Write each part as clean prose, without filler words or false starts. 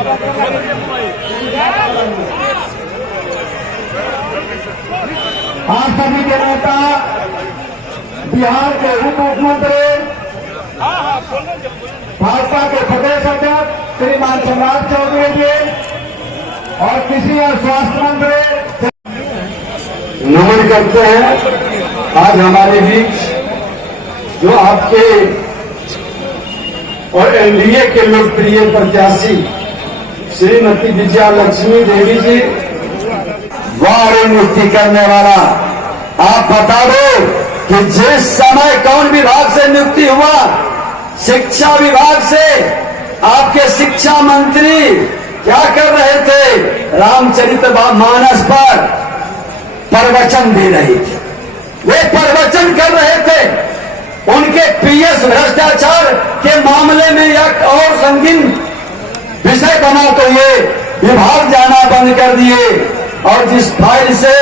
आप सभी के नेता बिहार के उप मुख्यमंत्री भाजपा के प्रदेश अध्यक्ष श्रीमान सम्राट चौधरी जी और कृषि और स्वास्थ्य मंत्री नमन करते हैं। आज हमारे बीच जो आपके और एनडीए के लोकप्रिय प्रत्याशी श्रीमती विजया लक्ष्मी देवी जी वारे नियुक्ति करने वाला, आप बता दो कि जिस समय कौन विभाग से नियुक्ति हुआ, शिक्षा विभाग से आपके शिक्षा मंत्री क्या कर रहे थे? रामचरितमानस पर प्रवचन दे रहे थे, वे प्रवचन कर रहे थे। उनके पीएस भ्रष्टाचार के मामले में एक और संगीन विषय बना तो ये विभाग जाना बंद कर दिए। और जिस फाइल से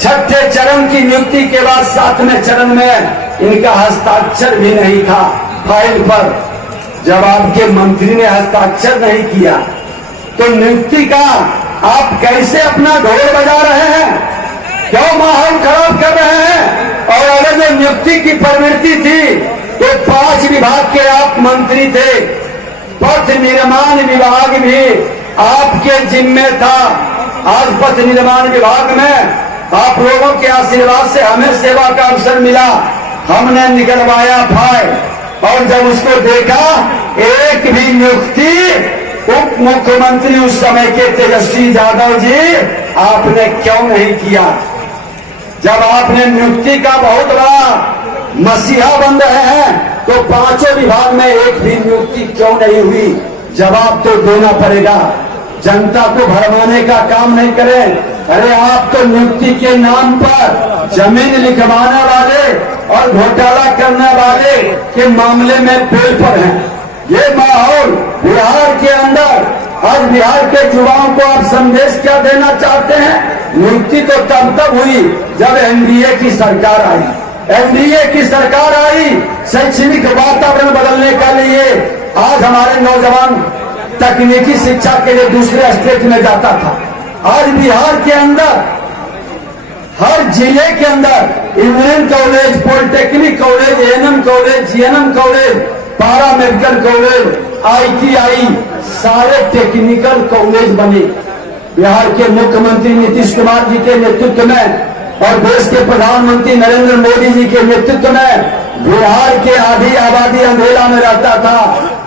छठे चरण की नियुक्ति के बाद सातवें चरण में इनका हस्ताक्षर भी नहीं था फाइल पर, जब आपके मंत्री ने हस्ताक्षर नहीं किया तो नियुक्ति का आप कैसे अपना ढोल बजा रहे हैं? क्यों माहौल खराब कर रहे हैं? और अगर जो नियुक्ति की प्रवृत्ति थी तो 5 विभाग के आप मंत्री थे, पथ निर्माण विभाग भी आपके जिम्मे था। आज पथ निर्माण विभाग में आप लोगों के आशीर्वाद से हमें सेवा का अवसर मिला, हमने निकलवाया फाइल और जब उसको देखा एक भी नियुक्ति उप मुख्यमंत्री उस समय के तेजस्वी यादव जी आपने क्यों नहीं किया? जब आपने नियुक्ति का बहुत बड़ा मसीहा बन रहे हैं तो 5 विभाग में एक भी नियुक्ति क्यों नहीं हुई? जवाब तो देना पड़ेगा। जनता को भरमाने का काम नहीं करें। अरे आप तो नियुक्ति के नाम पर जमीन लिखवाने वाले और घोटाला करने वाले के मामले में बेल पर हैं। ये माहौल बिहार के अंदर, आज बिहार के युवाओं को आप संदेश क्या देना चाहते हैं? नियुक्ति तो तब हुई जब एनडीए की सरकार आई। एनडीए की सरकार आई शैक्षणिक वातावरण बदलने के लिए। आज हमारे नौजवान तकनीकी शिक्षा के लिए दूसरे स्टेट में जाता था। आज बिहार के अंदर हर जिले के अंदर engineering college, polytechnic college, ANM college, GNM college, पारा मेडिकल कॉलेज, आईटीआई, सारे टेक्निकल कॉलेज बने। बिहार के मुख्यमंत्री नीतीश कुमार जी के नेतृत्व में और देश के प्रधानमंत्री नरेंद्र मोदी जी के नेतृत्व में बिहार के आधी आबादी अंधेला में रहता था।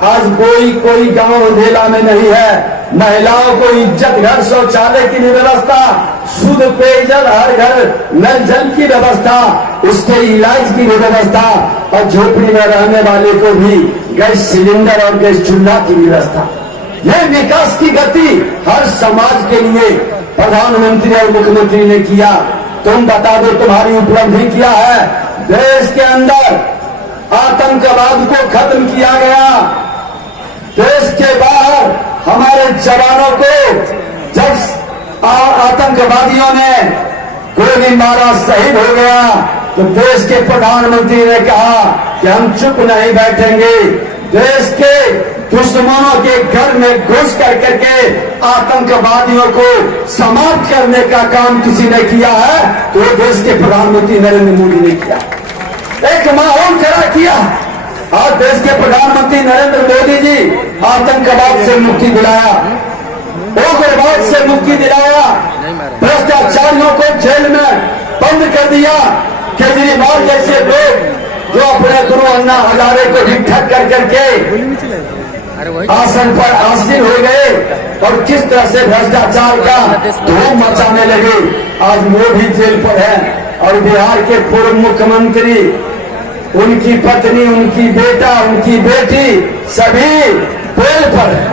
आज कोई गांव अंधेला में नहीं है। महिलाओं को इज्जत, घर, शौचालय की व्यवस्था, शुद्ध पेयजल, हर घर नल जल की व्यवस्था, उसके इलाज की व्यवस्था और झोपड़ी में रहने वाले को भी गैस सिलेंडर और गैस चूल्हा की व्यवस्था। यह विकास की गति हर समाज के लिए प्रधानमंत्री और मुख्यमंत्री ने किया। तुम बता दो तुम्हारी उपलब्धि क्या है? देश के अंदर आतंकवाद को खत्म किया गया। देश के बाहर हमारे जवानों को जब आतंकवादियों ने गोली मारा, शहीद हो गया, तो देश के प्रधानमंत्री ने कहा कि हम चुप नहीं बैठेंगे। देश के दुश्मनों के घर में घुस कर करके आतंकवादियों को समाप्त करने का काम किसी ने किया है तो देश के प्रधानमंत्री नरेंद्र मोदी ने किया। एक माहौल खड़ा किया और देश के प्रधानमंत्री नरेंद्र मोदी जी आतंकवाद से मुक्ति दिलाया, उग्रवाद से मुक्ति दिलाया, भ्रष्टाचारियों को जेल में बंद कर दिया। केजरीवाल जैसे लोग जो अपने गुरु अन्ना हजारे को भी ठग कर करके आसन पर आसीन हो गए और किस तरह से भ्रष्टाचार का धूम मचाने लगे। आज मोदी जेल पर है और बिहार के पूर्व मुख्यमंत्री, उनकी पत्नी, उनकी बेटा, उनकी बेटी सभी जेल पर है।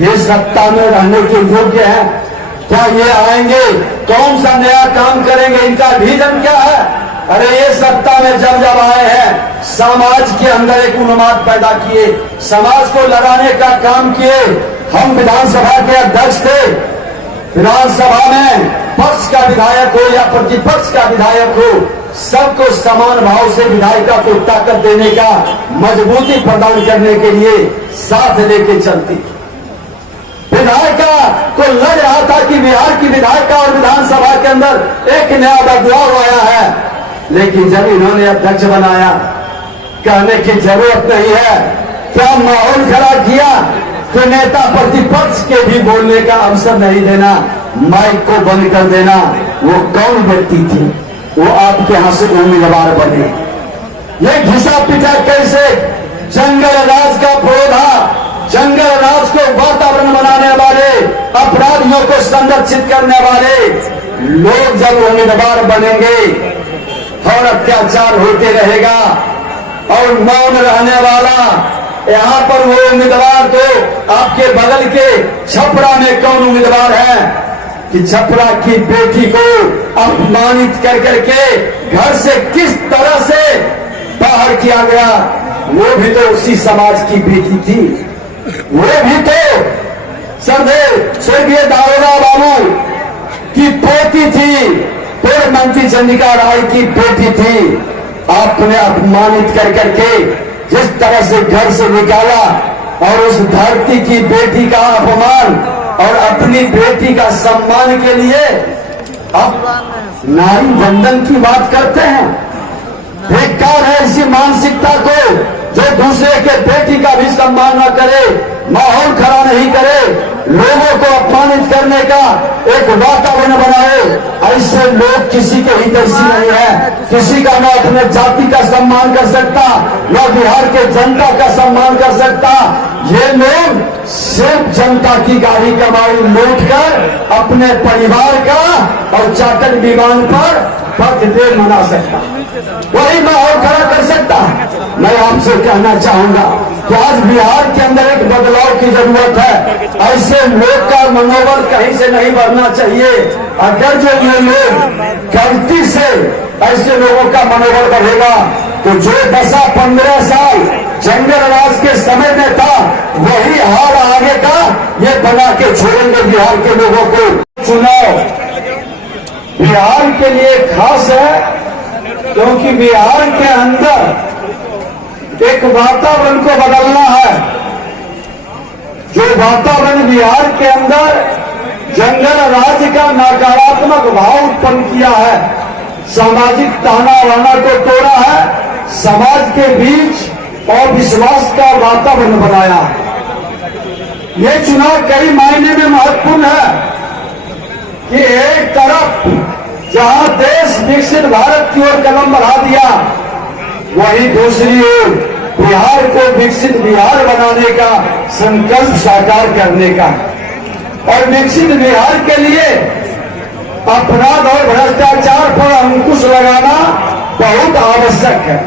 ये सत्ता में रहने के योग्य है क्या? ये आएंगे कौन सा नया काम करेंगे? इनका विजन क्या है? अरे ये सत्ता में जब आए हैं समाज के अंदर एक उन्माद पैदा किए, समाज को लड़ाने का काम किए। हम विधानसभा के अध्यक्ष थे, विधानसभा में पक्ष का विधायक हो या प्रतिपक्ष का विधायक हो, सबको समान भाव से विधायिका को ताकत देने का, मजबूती प्रदान करने के लिए साथ लेके चलती। लग रहा था कि बिहार की विधायिका और विधानसभा के अंदर एक नया बदलाव आया है, लेकिन जब इन्होंने अध्यक्ष बनाया, कहने की जरूरत नहीं है, क्या माहौल खड़ा किया कि नेता प्रतिपक्ष के भी बोलने का अवसर नहीं देना, माइक को बंद कर देना। वो कौन व्यक्ति थी? वो आपके यहां से उम्मीदवार बने। ये घिसा पिटा कैसे जंगल राज का पौधा, जंगल राज को वातावरण बनाने वाले, अपराधियों को संरक्षित करने वाले लोग जब उम्मीदवार बनेंगे और अत्याचार होते रहेगा और मौन रहने वाला, यहाँ पर वो उम्मीदवार तो आपके बगल के छपरा में कौन उम्मीदवार है कि छपरा की बेटी को अपमानित कर करके घर से किस तरह से बाहर किया गया। वो भी तो उसी समाज की बेटी थी, वो भी तो सरदेव स्वर्गीय दारोगा बाबू की पोती थी, पूर्व मंत्री चंद्रिका राय की बेटी थी। आपने अपमानित कर करके जिस तरह से घर से निकाला और उस धरती की बेटी का अपमान और अपनी बेटी का सम्मान के लिए अब नारी वंदन की बात करते हैं। बेकार है इसी मानसिकता को, जो दूसरे के बेटी का भी सम्मान न करे, माहौल खड़ा नहीं करे, लोगों को अपमानित करने का एक वातावरण बनाए। ऐसे लोग किसी के हितैषी नहीं है, किसी का न अपने जाति का सम्मान कर सकता, न बिहार के जनता का सम्मान कर सकता। ये लोग सिर्फ जनता की गाड़ी कमाई लूट कर अपने परिवार का और चार्टर्ड विमान पर बर्थडे मना सकता, वही माहौल खड़ा कर सकता। मैं आपसे कहना चाहूंगा कि आज बिहार के अंदर एक बदलाव की जरूरत है। ऐसे लोग का मनोबल कहीं से नहीं बढ़ना चाहिए। अगर जो ये लोग गलती से ऐसे लोगों का मनोबल बढ़ेगा तो जो 10-15 साल जंगल राज के समय में था वही हाल आगे का ये बना के छोड़ेंगे बिहार के लोगों को। चुनाव बिहार के लिए खास है क्योंकि बिहार के अंदर एक वातावरण को बदलना है। जो वातावरण बिहार के अंदर जंगल राज का नकारात्मक भाव उत्पन्न किया है, सामाजिक ताना वाना को तोड़ा है, समाज के बीच और विश्वास का वातावरण बनाया। ये चुनाव कई मायने में महत्वपूर्ण है कि एक तरफ जहां देश विकसित भारत की ओर कदम बढ़ा दिया, वहीं दूसरी ओर बिहार को विकसित बिहार बनाने का संकल्प साकार करने का। और विकसित बिहार के लिए अपराध और भ्रष्टाचार पर अंकुश लगाना बहुत आवश्यक है।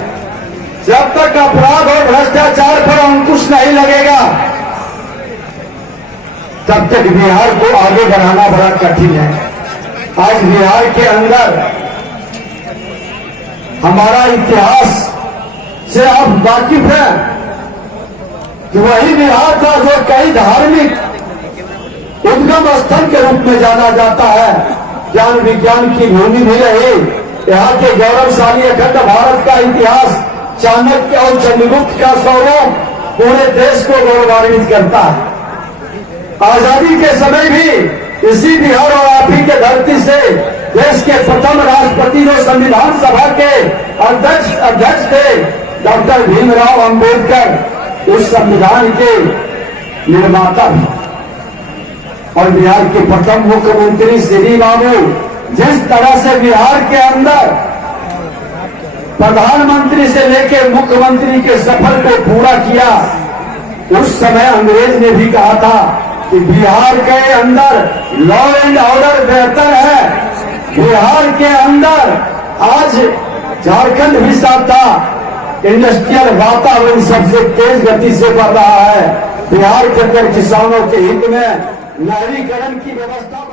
जब तक अपराध और भ्रष्टाचार पर अंकुश नहीं लगेगा तब तक बिहार को आगे बढ़ाना बड़ा कठिन है। आज बिहार के अंदर हमारा इतिहास से आप वाकिफ हैं कि वही बिहार था जो कई धार्मिक उद्गम स्थल के रूप में जाना जाता है, ज्ञान विज्ञान की भूमि भी रही। यहाँ के गौरवशाली अखंड भारत का इतिहास चाणक्य और चंद्रगुप्त का स्वरूप पूरे देश को गौरवान्वित करता है। आजादी के समय भी इसी बिहार और आप ही के धरती से देश के प्रथम राष्ट्रपति जो संविधान सभा के अध्यक्ष थे डॉक्टर भीमराव अंबेडकर, उस संविधान के निर्माता भी और बिहार के प्रथम मुख्यमंत्री श्री बाबू। जिस तरह से बिहार के अंदर प्रधानमंत्री से लेकर मुख्यमंत्री के सफर को पूरा किया, उस समय अंग्रेज ने भी कहा था कि बिहार के अंदर लॉ एंड ऑर्डर बेहतर है। बिहार के अंदर आज झारखंड भी साथ था। इंडस्ट्रियल वातावरण सबसे तेज गति से बढ़ रहा है। बिहार के अंदर किसानों के हित में नहरीकरण की व्यवस्था